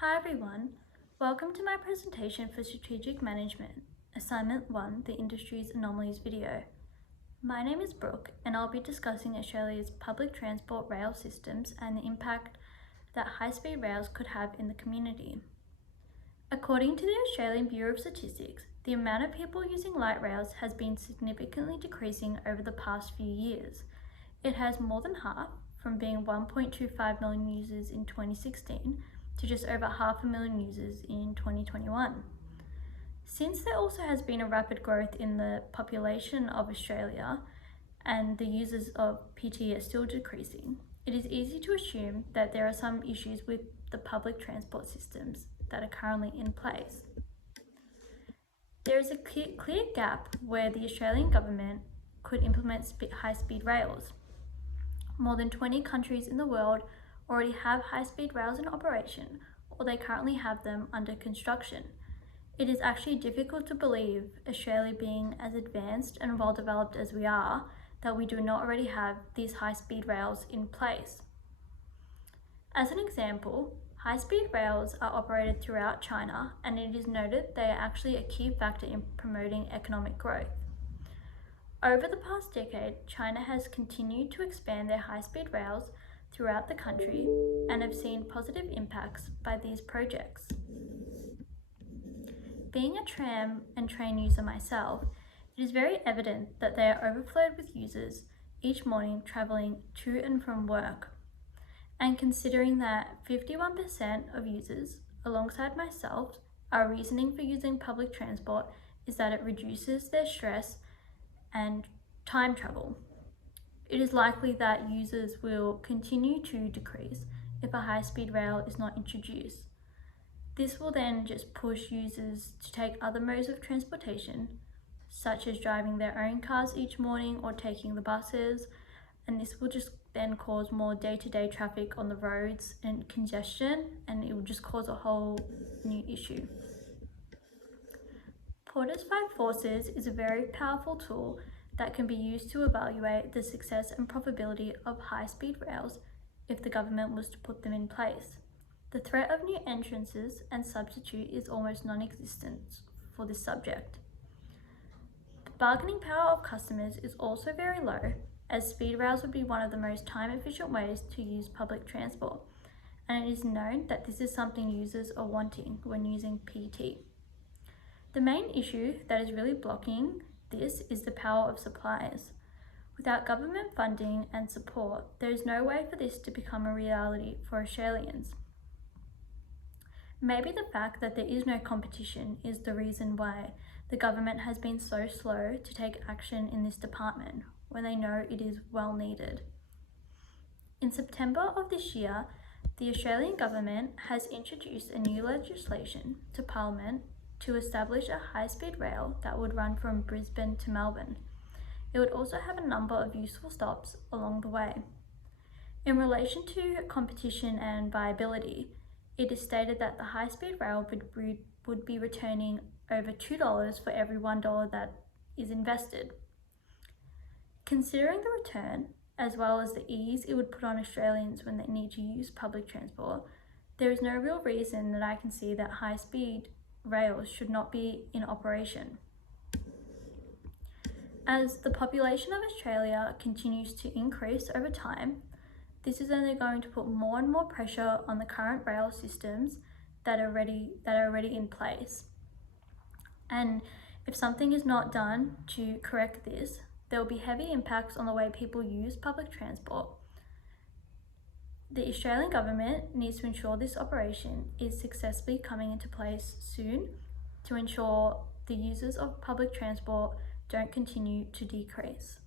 Hi everyone, welcome to my presentation for Strategic Management, Assignment 1, the Industry's Anomalies video. My name is Brooke and I'll be discussing Australia's public transport rail systems and the impact that high-speed rails could have in the community. According to the Australian Bureau of Statistics, the amount of people using light rails has been significantly decreasing over the past few years. It has more than halved, from being 1.25 million users in 2016 to just over 500,000 users in 2021. Since there also has been a rapid growth in the population of Australia and the users of PT are still decreasing, it is easy to assume that there are some issues with the public transport systems that are currently in place. There is a clear gap where the Australian government could implement high-speed rails. More than 20 countries in the world already have high-speed rails in operation, or they currently have them under construction. It is actually difficult to believe, Australia being as advanced and well-developed as we are, that we do not already have these high-speed rails in place. As an example, high-speed rails are operated throughout China, and it is noted they are actually a key factor in promoting economic growth. Over the past decade, China has continued to expand their high-speed rails throughout the country and have seen positive impacts by these projects. Being a tram and train user myself, it is very evident that they are overflowed with users each morning travelling to and from work. And considering that 51% of users, alongside myself, our reasoning for using public transport is that it reduces their stress and time travel. It is likely that users will continue to decrease if a high-speed rail is not introduced. This will then just push users to take other modes of transportation, such as driving their own cars each morning or taking the buses, and this will just then cause more day-to-day traffic on the roads and congestion, and it will just cause a whole new issue. Porter's 5 forces is a very powerful tool that can be used to evaluate the success and probability of high-speed rails if the government was to put them in place. The threat of new entrances and substitute is almost non-existent for this subject. The bargaining power of customers is also very low, as speed rails would be one of the most time-efficient ways to use public transport, and it is known that this is something users are wanting when using PT. The main issue that is really blocking this is the power of suppliers. Without government funding and support, there is no way for this to become a reality for Australians. Maybe the fact that there is no competition is the reason why the government has been so slow to take action in this department when they know it is well needed. In September of this year, the Australian government has introduced a new legislation to Parliament to establish a high-speed rail that would run from Brisbane to Melbourne. It would also have a number of useful stops along the way. In relation to competition and viability, it is stated that the high-speed rail would be returning over $2 for every $1 that is invested. Considering the return, as well as the ease it would put on Australians when they need to use public transport, there is no real reason that I can see that high-speed rails should not be in operation. As the population of Australia continues to increase over time, this is only going to put more and more pressure on the current rail systems that are already in place. And if something is not done to correct this, there will be heavy impacts on the way people use public transport. The Australian government needs to ensure this operation is successfully coming into place soon to ensure the users of public transport don't continue to decrease.